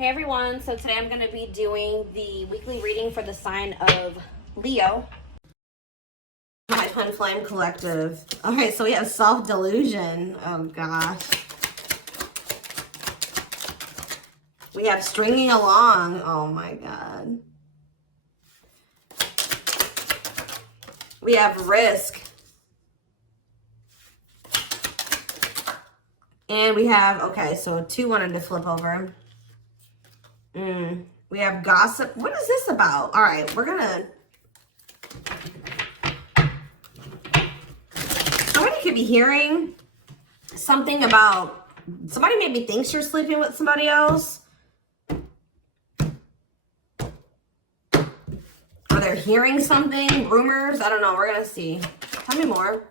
Hey everyone, so today I'm going to be doing the weekly reading for the sign of Leo. My Twin Flame Collective. Okay, so we have self-delusion. Oh gosh. We have stringing along. Oh my god. We have risk. And we have, okay, so two wanted to flip over. We have gossip. What is this about? All right, we're gonna. Somebody could be hearing something about. Somebody maybe thinks you're sleeping with somebody else. Or they're hearing something, rumors. I don't know. We're gonna see. Tell me more.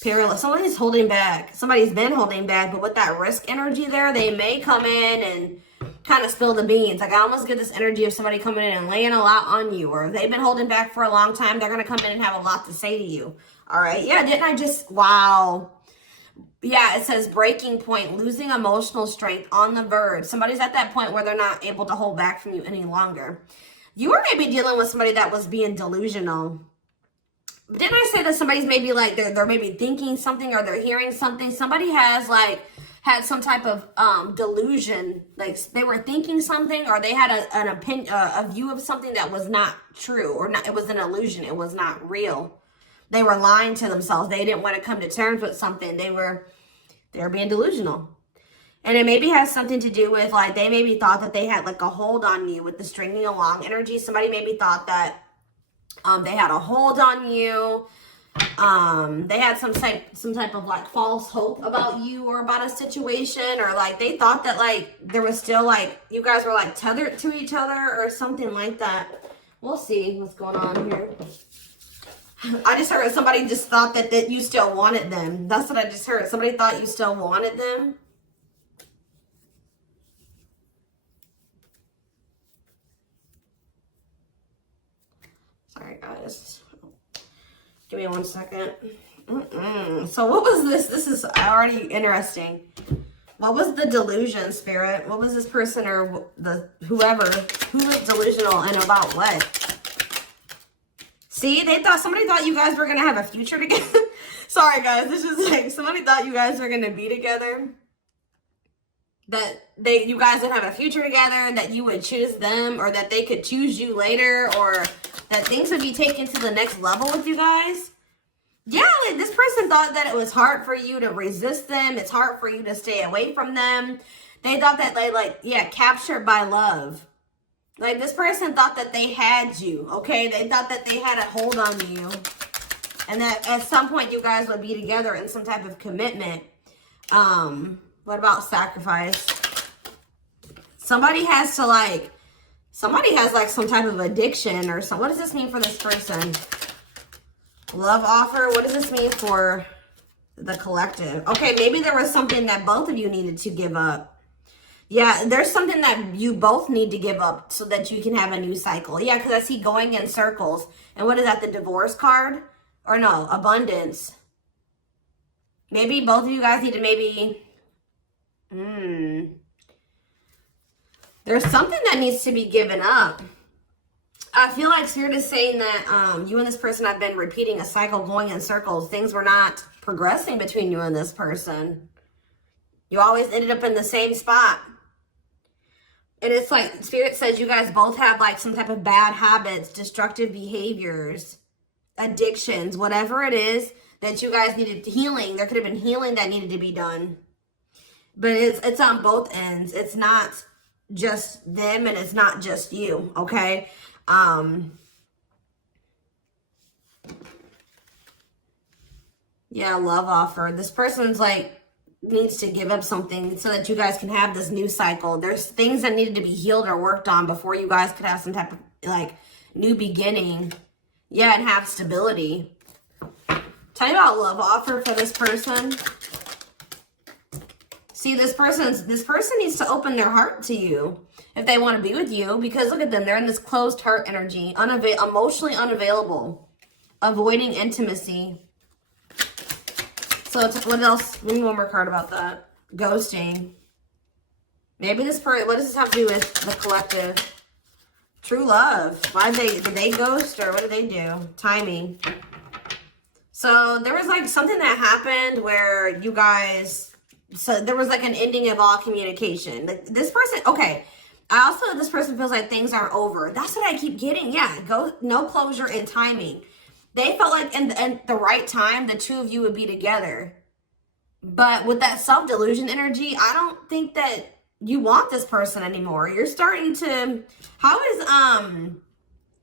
Perilous. Somebody's holding back. Somebody's been holding back, but with that risk energy there, they may come in and kind of spill the beans. Like I almost get this energy of somebody coming in and laying a lot on you, or if they've been holding back for a long time, they're going to come in and have a lot to say to you. All right. Yeah. Didn't I just, wow. Yeah. It says breaking point, losing emotional strength, on the verge. Somebody's at that point where they're not able to hold back from you any longer. You were maybe dealing with somebody that was being delusional. Didn't I say that somebody's maybe like, they're maybe thinking something or they're hearing something? Somebody has like, had some type of delusion, like they were thinking something, or they had an opinion, a view of something that was not true, or not. It was an illusion. It was not real. They were lying to themselves. They didn't want to come to terms with something. They were being delusional, and it maybe has something to do with like they maybe thought that they had like a hold on you with the stringing along energy. Somebody maybe thought that they had a hold on you. They had some type of like false hope about you or about a situation, or like they thought that like there was still like you guys were like tethered to each other or something like that. We'll see what's going on here. I just heard somebody just thought that you still wanted them. That's what I just heard. Somebody thought you still wanted them. Sorry guys. Give me 1 second. So what was this? This is already interesting. What was the delusion, Spirit? What was this person or the whoever who was delusional and about what? See, somebody thought you guys were gonna have a future together. Sorry guys, this is like somebody thought you guys were gonna be together. That you guys would have a future together, that you would choose them, or that they could choose you later, or that things would be taken to the next level with you guys. Yeah, like this person thought that it was hard for you to resist them. It's hard for you to stay away from them. They thought that captured by love. Like this person thought that they had you, okay? They thought that they had a hold on you. And that at some point you guys would be together in some type of commitment. What about sacrifice? Somebody has some type of addiction or something. What does this mean for this person? Love offer. What does this mean for the collective? Okay, maybe there was something that both of you needed to give up. Yeah, there's something that you both need to give up so that you can have a new cycle. Yeah, because I see going in circles. And what is that, the divorce card? Or no, abundance. Maybe both of you guys need to maybe... There's something that needs to be given up. I feel like Spirit is saying that you and this person have been repeating a cycle, going in circles. Things were not progressing between you and this person. You always ended up in the same spot. And it's like Spirit says you guys both have like some type of bad habits, destructive behaviors, addictions, whatever it is that you guys needed healing. There could have been healing that needed to be done. But it's on both ends. It's not just them and it's not just you, okay? Yeah, love offer. This person's like needs to give up something so that you guys can have this new cycle. There's things that needed to be healed or worked on before you guys could have some type of like new beginning. Yeah, and have stability. Tell me about love offer for this person. See, this person needs to open their heart to you if they want to be with you, because look at them. They're in this closed heart energy, emotionally unavailable, avoiding intimacy. So what else? We need one more card about that. Ghosting. Maybe Maybe this person, what does this have to do with the collective? True love. Did they ghost or what did they do? Timing. So there was like something that happened where you guys, so there was like an ending of all communication. Like this person, okay. This person feels like things are over. That's what I keep getting. Yeah, no closure and timing. They felt like in the right time, the two of you would be together. But with that self-delusion energy, I don't think that you want this person anymore. You're starting to,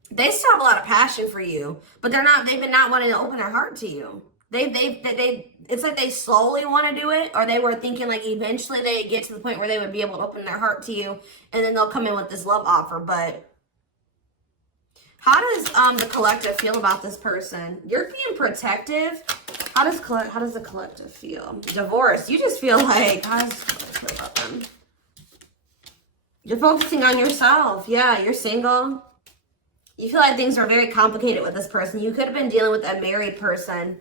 they still have a lot of passion for you, but they've been not wanting to open their heart to you. It's like they slowly want to do it, or they were thinking like eventually they get to the point where they would be able to open their heart to you, and then they'll come in with this love offer. But how does the collective feel about this person? You're being protective. How does the collective feel? Divorce. You just feel like, how does the collective feel about them? You're focusing on yourself. Yeah, you're single. You feel like things are very complicated with this person. You could have been dealing with a married person.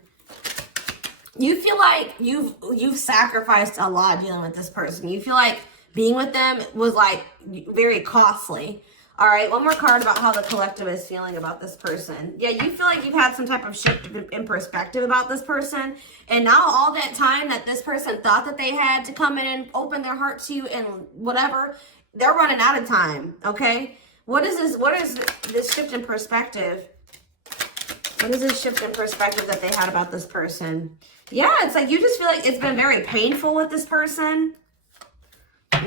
You feel like you've sacrificed a lot dealing with this person. You feel like being with them was like very costly. All right, one more card about how the collective is feeling about this person. Yeah, you feel like you've had some type of shift in perspective about this person. And now all that time that this person thought that they had to come in and open their heart to you and whatever, they're running out of time, okay? What is this shift in perspective? What is this shift in perspective that they had about this person? Yeah, it's like you just feel like it's been very painful with this person. I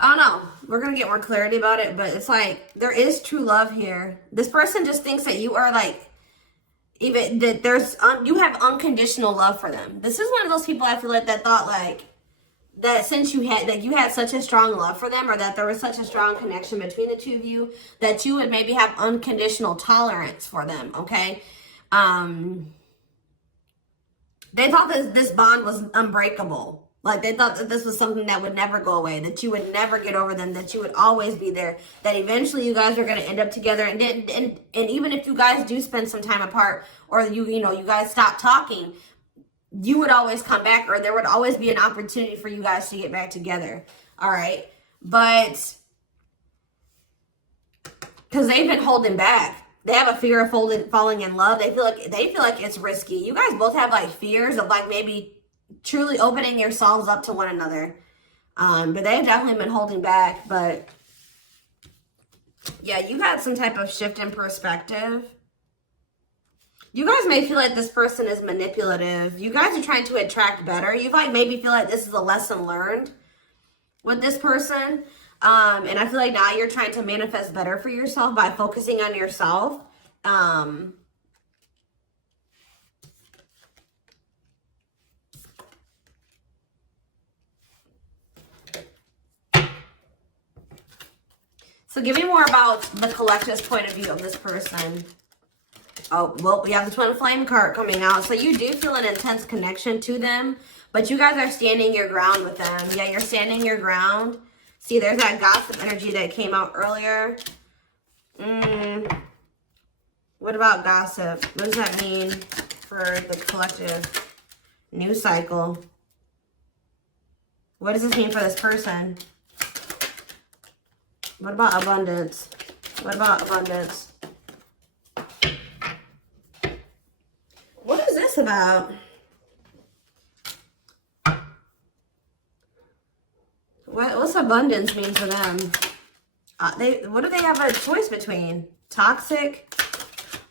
don't know. We're going to get more clarity about it, but it's like there is true love here. This person just thinks that you are like, even that you have unconditional love for them. This is one of those people I feel like that thought like, that since you had such a strong love for them, or that there was such a strong connection between the two of you, that you would maybe have unconditional tolerance for them, okay? They thought that this bond was unbreakable. Like they thought that this was something that would never go away, that you would never get over them, that you would always be there, that eventually you guys are going to end up together. And even if you guys do spend some time apart, or you guys stop talking, you would always come back, or there would always be an opportunity for you guys to get back together. All right. But because they've been holding back. They have a fear of falling in love. They feel like it's risky. You guys both have like fears of like maybe truly opening yourselves up to one another. But they've definitely been holding back. But yeah, you had some type of shift in perspective. You guys may feel like this person is manipulative. You guys are trying to attract better. You like maybe feel like this is a lesson learned with this person. And I feel like now you're trying to manifest better for yourself by focusing on yourself. So give me more about the collective's point of view of this person. Oh, well, we have the Twin Flame card coming out. So you do feel an intense connection to them, but you guys are standing your ground with them. Yeah, you're standing your ground. See, there's that gossip energy that came out earlier. What about gossip? What does that mean for the collective? New cycle. What does this mean for this person? What about abundance? What about abundance? What is this about? What's abundance mean for them? What do they have a choice between? Toxic?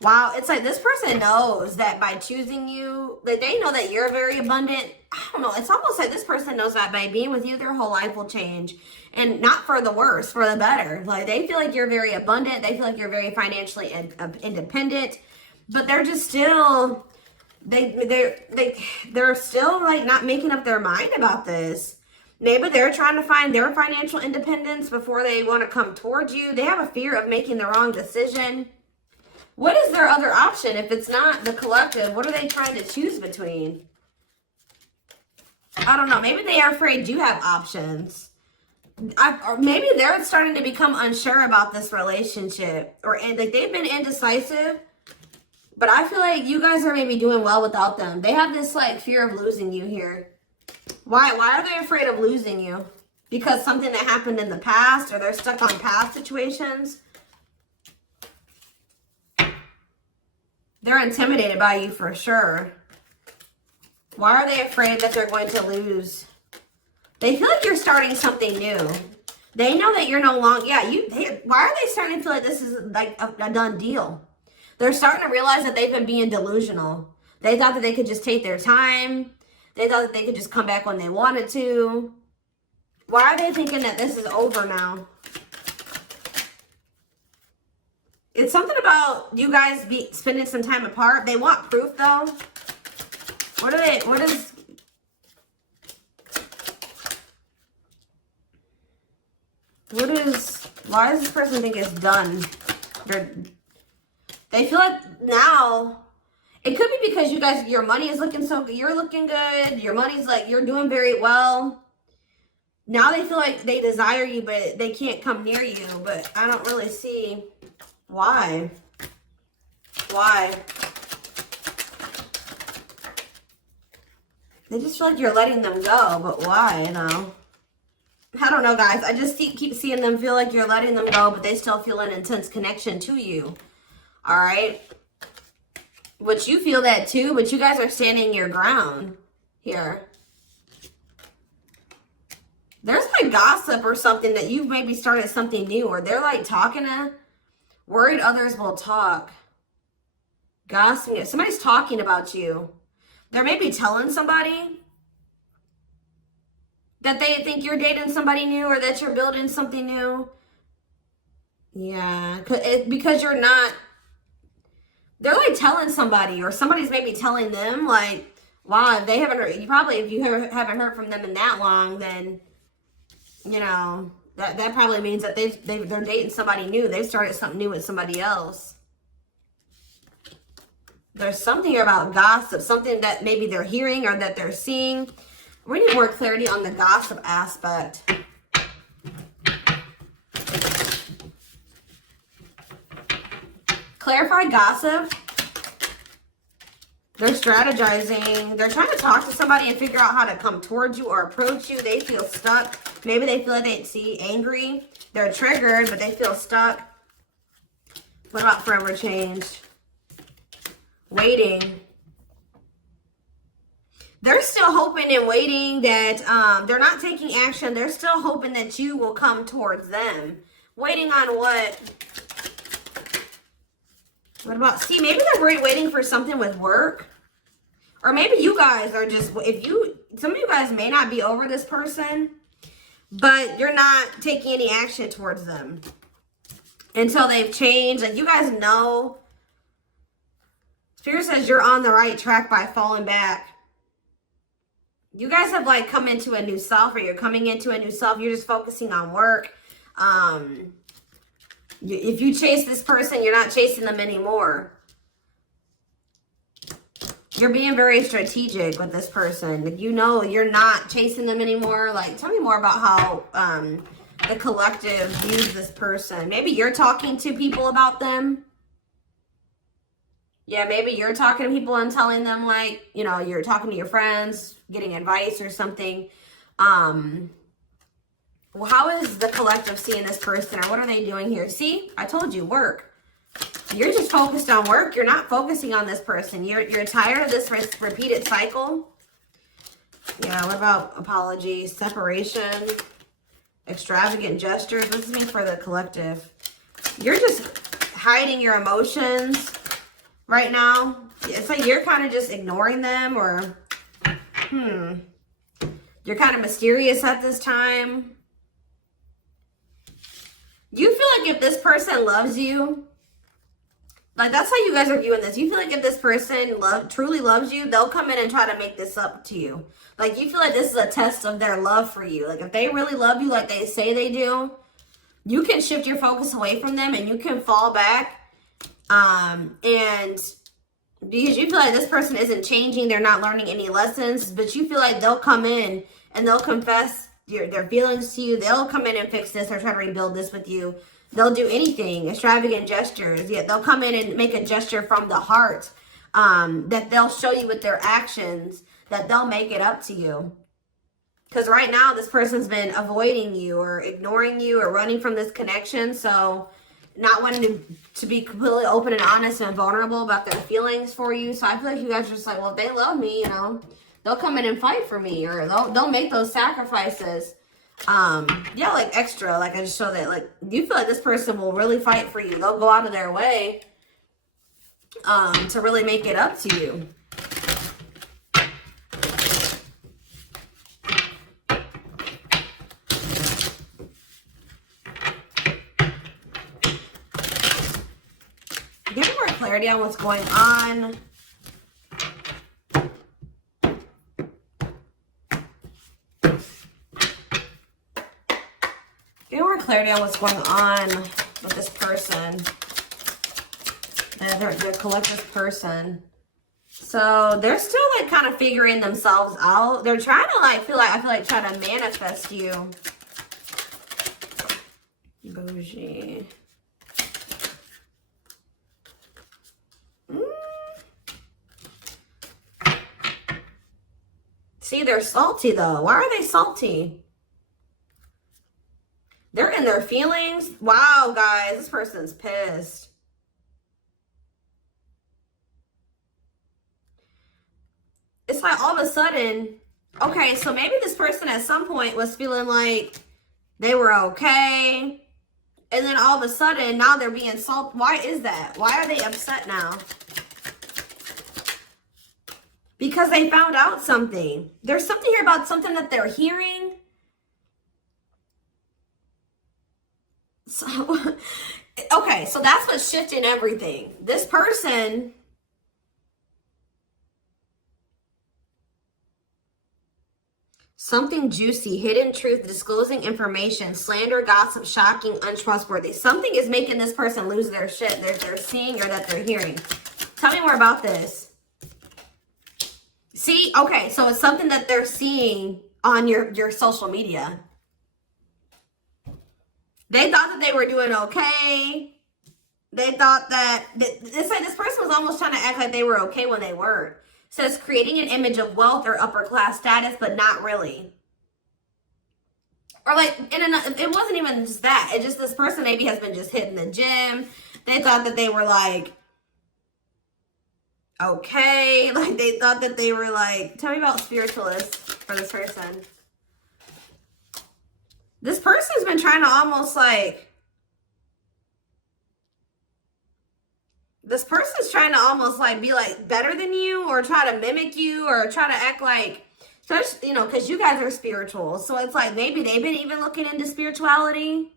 Wow, it's like this person knows that by choosing you, that they know that you're very abundant. I don't know. It's almost like this person knows that by being with you, their whole life will change. And not for the worse, for the better. Like they feel like you're very abundant. They feel like you're very financially independent. But they're just still, they're still like not making up their mind about this. Maybe they're trying to find their financial independence before they want to come towards you. They have a fear of making the wrong decision. What is their other option? If it's not the collective, what are they trying to choose between? I don't know. Maybe they are afraid you have options. Or maybe they're starting to become unsure about this relationship. And like they've been indecisive. But I feel like you guys are maybe doing well without them. They have this like fear of losing you here. Why are they afraid of losing you? Because something that happened in the past, or they're stuck on past situations? They're intimidated by you for sure. Why are they afraid that they're going to lose? They feel like you're starting something new. They know that you're no longer, why are they starting to feel like this is like a done deal? They're starting to realize that they've been being delusional. They thought that they could just take their time. They thought that they could just come back when they wanted to. Why are they thinking that this is over now? It's something about you guys spending some time apart. They want proof though. Why does this person think it's done? They feel like now, it could be because you guys, your money is looking so good. You're looking good. Your money's like, you're doing very well. Now they feel like they desire you, but they can't come near you. But I don't really see why. Why? They just feel like you're letting them go, but why, though? I don't know, guys. I just keep seeing them feel like you're letting them go, but they still feel an intense connection to you. All right? Which you feel that too, but you guys are standing your ground here. There's like gossip or something that you've maybe started something new, or they're like talking to, worried others will talk. Gossiping. Somebody's talking about you. They're maybe telling somebody that they think you're dating somebody new, or that you're building something new. Yeah, because you're not, they're like telling somebody, or somebody's maybe telling them like, wow, if they haven't heard, if you haven't heard from them in that long, then, you know, that probably means that they're dating somebody new. They've started something new with somebody else. There's something about gossip, something that maybe they're hearing or that they're seeing. We need more clarity on the gossip aspect. Clarify gossip. They're strategizing. They're trying to talk to somebody and figure out how to come towards you or approach you. They feel stuck. Maybe they feel like they see angry. They're triggered, but they feel stuck. What about forever change? Waiting. They're still hoping and waiting that they're not taking action. They're still hoping that you will come towards them. Waiting on what? What about, see, maybe they're waiting for something with work. Or maybe you guys are just, some of you guys may not be over this person, but you're not taking any action towards them until they've changed. Like, you guys know, Spirit says you're on the right track by falling back. You guys have like come into a new self, or you're coming into a new self. You're just focusing on work. If you chase this person, you're not chasing them anymore. You're being very strategic with this person. Like, you know, you're not chasing them anymore. Like, tell me more about how the collective views this person. Maybe you're talking to people about them. Yeah, maybe you're talking to people and telling them, like, you know, you're talking to your friends, getting advice or something. Well, how is the collective seeing this person, or what are they doing here? See, I told you, work. You're just focused on work. You're not focusing on this person. You're tired of this repeated cycle. Yeah, what about apologies, separation, extravagant gestures? What does this mean for the collective? You're just hiding your emotions right now. It's like you're kind of just ignoring them, or you're kind of mysterious at this time. You feel like if this person loves you, like, that's how you guys are viewing this. You feel like if this person truly loves you, they'll come in and try to make this up to you. Like, you feel like this is a test of their love for you. Like, if they really love you like they say they do, you can shift your focus away from them and you can fall back. And because you feel like this person isn't changing, they're not learning any lessons, but you feel like they'll come in and they'll confess their feelings to you. They'll come in and fix this or try to rebuild this with you. They'll do anything, extravagant gestures. Yeah, they'll come in and make a gesture from the heart that they'll show you with their actions, that they'll make it up to you. Because right now, this person's been avoiding you or ignoring you or running from this connection. So not wanting to be completely open and honest and vulnerable about their feelings for you. So I feel like you guys are just like, well, if they love me, you know, they'll come in and fight for me, or they'll make those sacrifices. Yeah, like extra. Like I just show that, like, you feel like this person will really fight for you. They'll go out of their way to really make it up to you. Give me more clarity on what's going on. Give me more clarity on what's going on with this person. The collective person. So they're still like kind of figuring themselves out. They're trying to like I feel like try to manifest you. Bougie. See, they're salty though. Why are they salty? They're in their feelings. Wow, guys, this person's pissed. It's like all of a sudden, okay, so maybe this person at some point was feeling like they were okay. And then all of a sudden, now they're being salty. Why is that? Why are they upset now? Because they found out something. There's something here about something that they're hearing. So, okay, so that's what's shifting everything. This person, something juicy, hidden truth, disclosing information, slander, gossip, shocking, untrustworthy. Something is making this person lose their shit. They're seeing or that they're hearing. Tell me more about this. See, okay, so it's something that they're seeing on your social media. They thought that they were doing okay. They thought that, it's like this person was almost trying to act like they were okay when they weren't. It says creating an image of wealth or upper class status, but not really. Or like, it wasn't even just that. It just, this person maybe has been just hitting the gym. They thought that they were like, okay. Like they thought that they were like, tell me about spiritualists for this person. This person's been trying to almost like, this person's trying to almost like be like better than you, or try to mimic you, or try to act like, you know, because you guys are spiritual. So it's like maybe they've been even looking into spirituality.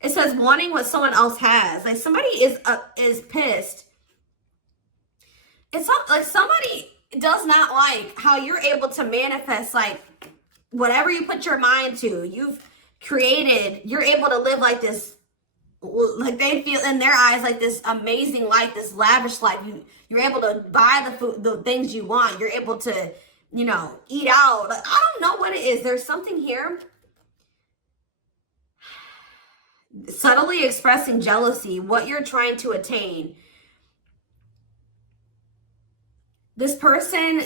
It says wanting what someone else has. Like somebody is pissed. It's not like somebody does not like how you're able to manifest like whatever you put your mind to. You've created, you're able to live like this, like they feel in their eyes like this amazing life, this lavish life. You're able to buy the food, the things you want. You're able to, you know, eat out. Like, I don't know what it is. There's something here. Subtly expressing jealousy, what you're trying to attain. This person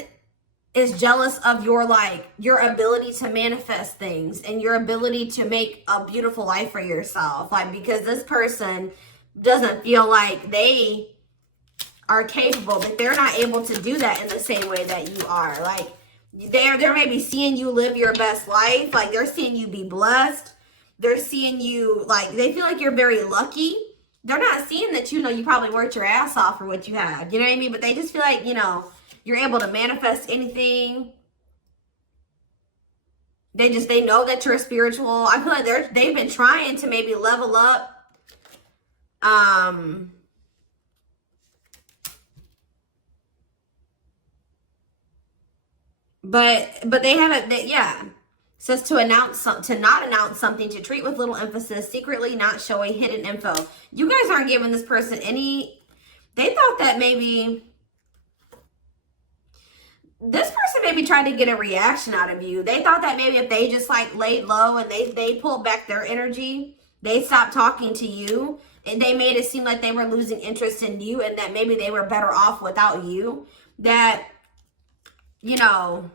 is jealous of your, like, your ability to manifest things and your ability to make a beautiful life for yourself. Like, because this person doesn't feel like they are capable, that they're not able to do that in the same way that you are. Like, they're maybe seeing you live your best life. Like, they're seeing you be blessed. They're seeing you, like, they feel like you're very lucky. They're not seeing that, you know, you probably worked your ass off for what you have. You know what I mean? But they just feel like, you know, you're able to manifest anything. They know that you're spiritual. I feel like they've been trying to maybe level up. But they haven't, yeah. It says to not announce something, to treat with little emphasis, secretly not showing hidden info. You guys aren't giving this person any, they thought that maybe this person maybe tried to get a reaction out of you. They thought that maybe if they just like laid low and they pulled back their energy, they stopped talking to you, and they made it seem like they were losing interest in you, and that maybe they were better off without you. That, you know,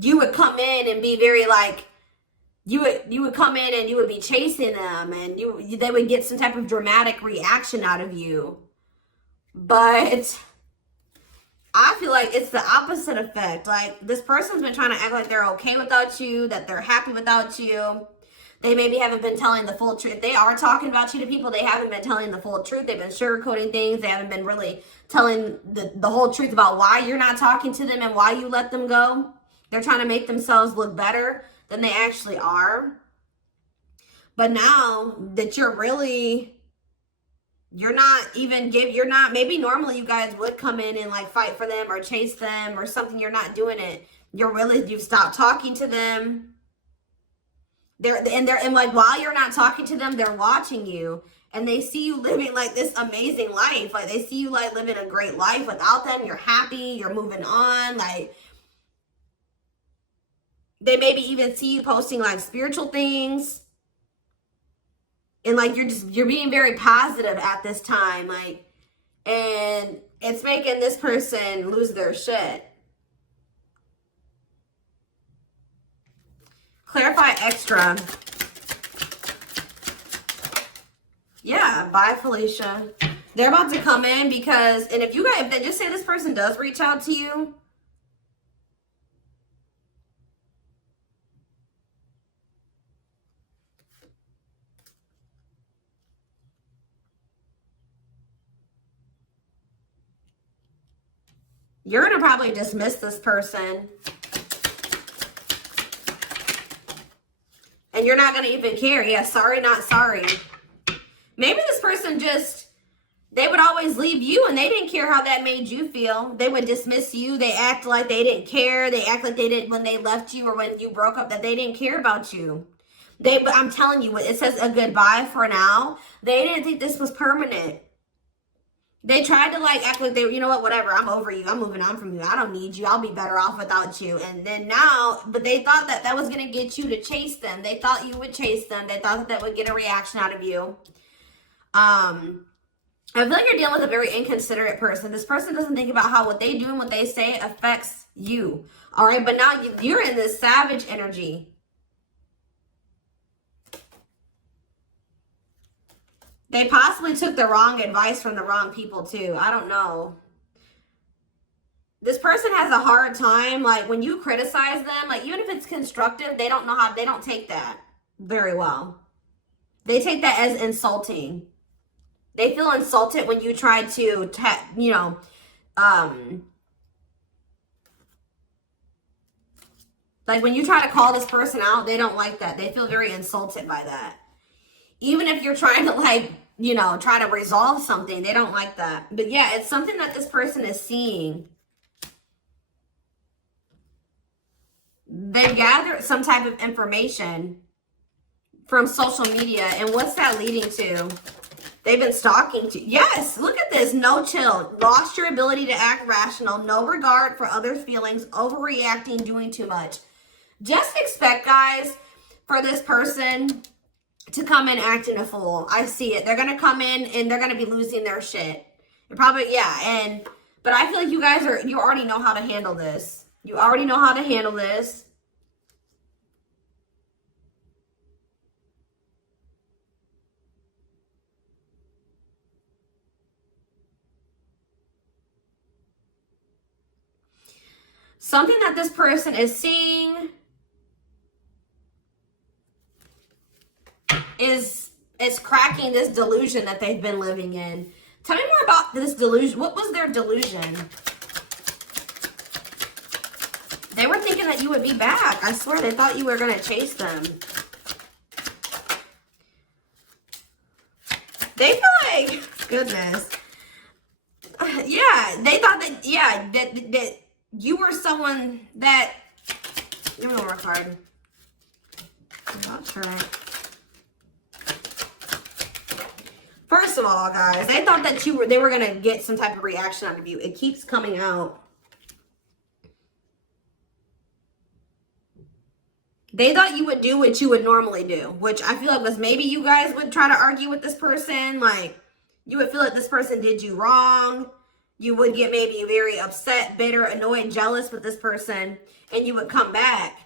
you would come in and be very like, you would come in and you would be chasing them, and they would get some type of dramatic reaction out of you. But I feel like it's the opposite effect. Like, this person's been trying to act like they're okay without you, that they're happy without you. They maybe haven't been telling the full truth. If they are talking about you to people, they haven't been telling the full truth. They've been sugarcoating things. They haven't been really telling the whole truth about why you're not talking to them and why you let them go. They're trying to make themselves look better than they actually are. But now that maybe normally you guys would come in and like fight for them or chase them or something. You're not doing it. You've stopped talking to them. And like, while you're not talking to them, they're watching you, and they see you living like this amazing life. Like, they see you like living a great life without them. You're happy, you're moving on. Like, they maybe even see you posting like spiritual things. And like, you're being very positive at this time. Like, and it's making this person lose their shit. Clarify extra. Yeah, bye, Felicia. They're about to come in because, and if they just say this person does reach out to you, you're going to probably dismiss this person. And you're not going to even care. Yeah, sorry, not sorry. Maybe this person they would always leave you and they didn't care how that made you feel. They would dismiss you. They act like they didn't care. They act like they didn't when they left you or when you broke up, that they didn't care about you. But I'm telling you, it says a goodbye for now. They didn't think this was permanent. They tried to like act like you know what, whatever, I'm over you. I'm moving on from you. I don't need you. I'll be better off without you. And then now, but they thought that was going to get you to chase them. They thought you would chase them. They thought that would get a reaction out of you. I feel like you're dealing with a very inconsiderate person. This person doesn't think about how what they do and what they say affects you. All right, but now you're in this savage energy. They possibly took the wrong advice from the wrong people too. I don't know. This person has a hard time, like when you criticize them, like even if it's constructive, they don't take that very well. They take that as insulting. They feel insulted when you try to, like when you try to call this person out, they don't like that. They feel very insulted by that. Even if you're trying to like, try to resolve something, they don't like that. But yeah, it's something that this person is seeing. They've gathered some type of information from social media. And what's that leading to? They've been stalking you. Yes, look at this. No chill. Lost your ability to act rational. No regard for others' feelings. Overreacting. Doing too much. Just expect, guys, for this person to come in acting a fool. I see it. They're going to come in and they're going to be losing their shit. They're probably, yeah. But I feel like you already know how to handle this. You already know how to handle this. Something that this person is seeing is cracking this delusion that they've been living in. Tell me more about this delusion. What was their delusion? They were thinking that you would be back. I swear, they thought you were going to chase them. They feel like, goodness. Yeah, they thought that, yeah, that you were someone that, give me one more card. I'll try. First of all, guys, they thought that they were going to get some type of reaction out of you. It keeps coming out. They thought you would do what you would normally do, which I feel like was maybe you guys would try to argue with this person. Like, you would feel like this person did you wrong. You would get maybe very upset, bitter, annoyed, jealous with this person, and you would come back.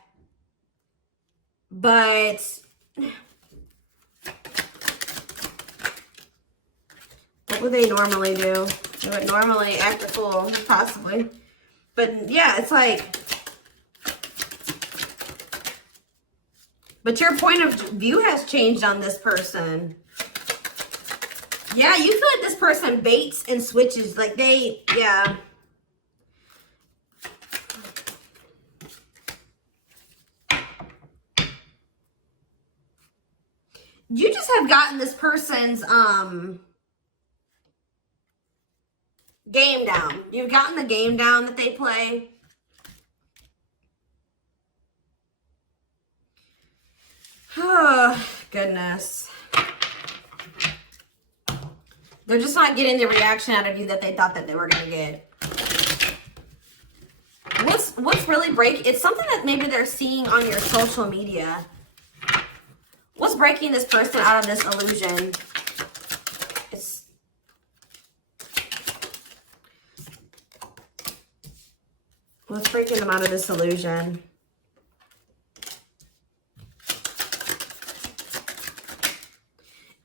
But what would they normally do? They would normally act a fool, possibly. But yeah, it's like, but your point of view has changed on this person. Yeah, you feel like this person baits and switches. Like they, yeah. You just have gotten this person's game down. You've gotten the game down that they play. Oh, goodness. They're just not getting the reaction out of you that they thought that they were going to get. What's really breaking? It's something that maybe they're seeing on your social media. What's breaking this person out of this illusion? What's breaking them out of this illusion?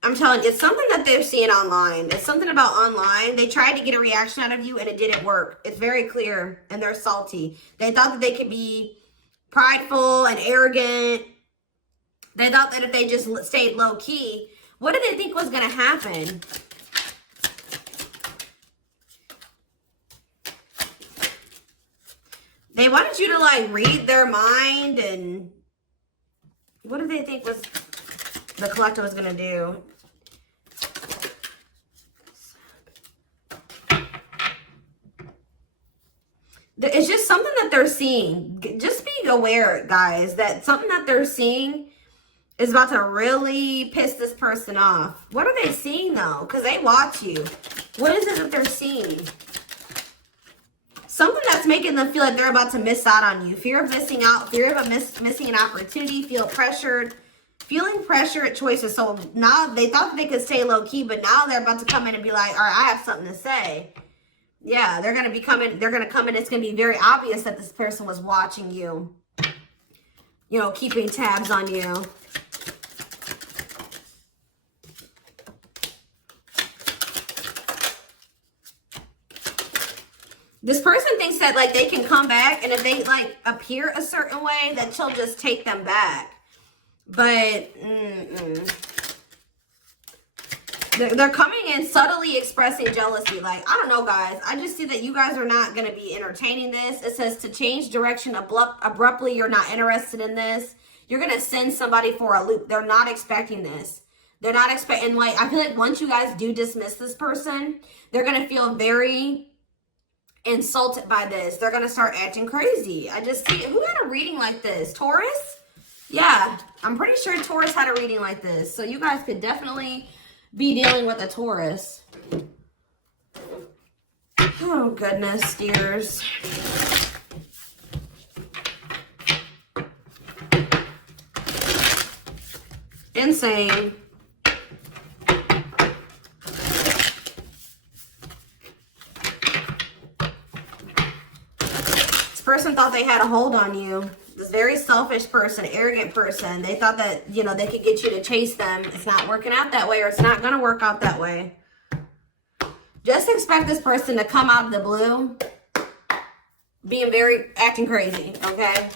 I'm telling you, it's something that they're seeing online. It's something about online. They tried to get a reaction out of you and it didn't work. It's very clear and they're salty. They thought that they could be prideful and arrogant. They thought that if they just stayed low key, what did they think was going to happen? They wanted you to like read their mind, and what did they think was the collective was going to do? It's just something that they're seeing. Just be aware, guys, that something that they're seeing is about to really piss this person off. What are they seeing, though? Because they watch you. What is it that they're seeing? Something that's making them feel like they're about to miss out on you. Fear of missing out. Fear of missing an opportunity. Feel pressured. Feeling pressure at choices. So now they thought that they could stay low-key, but now they're about to come in and be like, all right, I have something to say. Yeah, they're going to be coming. They're going to come in. It's going to be very obvious that this person was watching you. You know, keeping tabs on you. This person thinks that, like, they can come back, and if they, like, appear a certain way, that she'll just take them back. But, They're coming in subtly expressing jealousy. Like, I don't know, guys. I just see that you guys are not going to be entertaining this. It says to change direction abruptly. You're not interested in this. You're going to send somebody for a loop. They're not expecting this. They're not expecting, like, I feel like once you guys do dismiss this person, they're going to feel very insulted by this. They're going to start acting crazy. I just see, who had a reading like this? Taurus? Yeah, I'm pretty sure Taurus had a reading like this. So you guys could definitely be dealing with a Taurus. Oh, goodness, dears. Insane. This person thought they had a hold on you. This very selfish person, arrogant person. They thought that, you know, they could get you to chase them. It's not working out that way, or it's not going to work out that way. Just expect this person to come out of the blue being acting crazy, okay?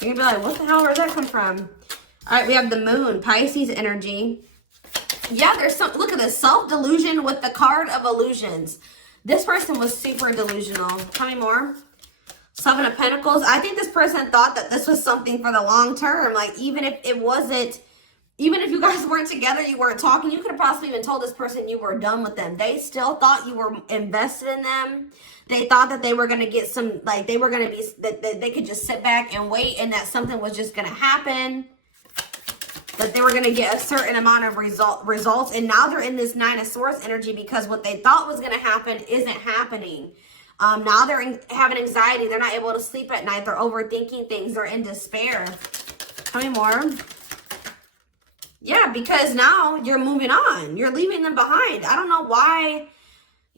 You're going to be like, what the hell, where'd that come from? All right, we have the moon, Pisces energy. Yeah, there's some, look at this, self-delusion with the card of illusions. This person was super delusional. Tell me more. Seven of Pentacles. I think this person thought that this was something for the long term. Like, even if it wasn't, even if you guys weren't together, you weren't talking, you could have possibly even told this person you were done with them. They still thought you were invested in them. They thought that they were going to get some, like, they were going to be, that they could just sit back and wait, and that something was just going to happen. That they were going to get a certain amount of results. And now they're in this Nine of Swords energy because what they thought was going to happen isn't happening. Now they're having anxiety. They're not able to sleep at night. They're overthinking things. They're in despair. Tell me more. Yeah, because now you're moving on. You're leaving them behind. I don't know why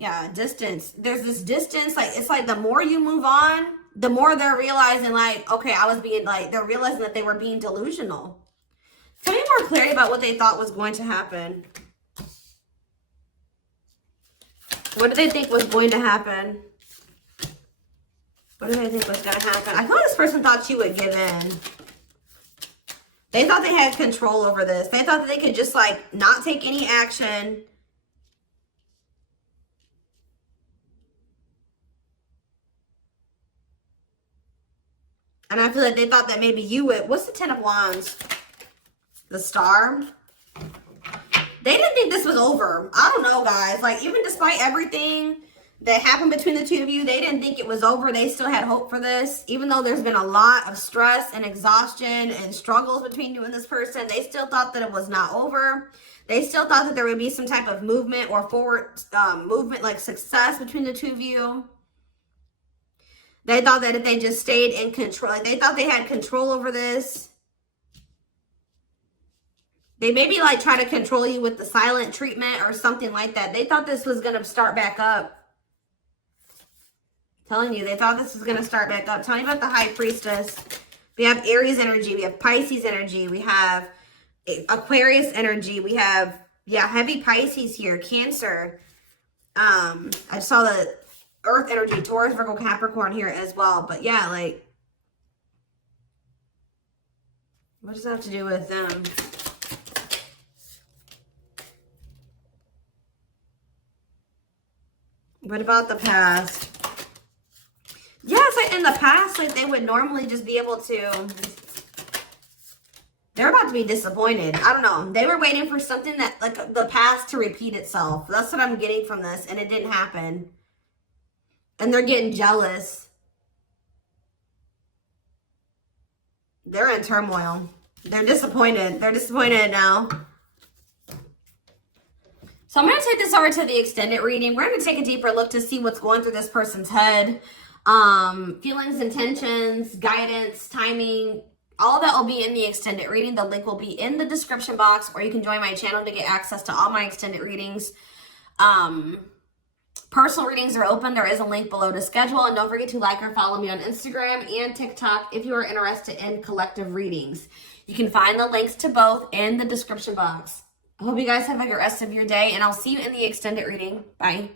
Yeah, distance. There's this distance, like, it's like the more you move on, the more they're realizing, like, okay, I was being, like, they're realizing that they were being delusional. Tell me more clarity about what they thought was going to happen. What did they think was going to happen? What did they think was going to happen? I thought this person thought you would give in. They thought they had control over this. They thought that they could just, like, not take any action. And I feel like they thought that maybe you would. What's the 10 of Wands? The Star. They didn't think this was over. I don't know, guys. Like, even despite everything that happened between the two of you, they didn't think it was over. They still had hope for this. Even though there's been a lot of stress and exhaustion and struggles between you and this person, they still thought that it was not over. They still thought that there would be some type of movement or forward movement, like success between the two of you. They thought that if they just stayed in control, like they thought they had control over this. They maybe like try to control you with the silent treatment or something like that. They thought this was going to start back up. Telling you, they thought this was going to start back up. Tell me about the High Priestess. We have Aries energy. We have Pisces energy. We have Aquarius energy. We have, yeah, heavy Pisces here. Cancer. I saw the Earth energy, Taurus, Virgo, Capricorn here as well. But yeah, like, what does that have to do with them? What about the past? Yeah, it's like in the past, like they would normally just be able to, they're about to be disappointed. I don't know. They were waiting for something that, like the past to repeat itself. That's what I'm getting from this. And it didn't happen. And they're getting jealous. They're in turmoil. They're disappointed. They're disappointed now. So I'm going to take this over to the extended reading. We're going to take a deeper look to see what's going through this person's head. Feelings, intentions, guidance, timing, all that will be in the extended reading. The link will be in the description box, or you can join my channel to get access to all my extended readings. Personal readings are open. There is a link below to schedule. And don't forget to like or follow me on Instagram and TikTok if you are interested in collective readings. You can find the links to both in the description box. I hope you guys have a good rest of your day, and I'll see you in the extended reading. Bye.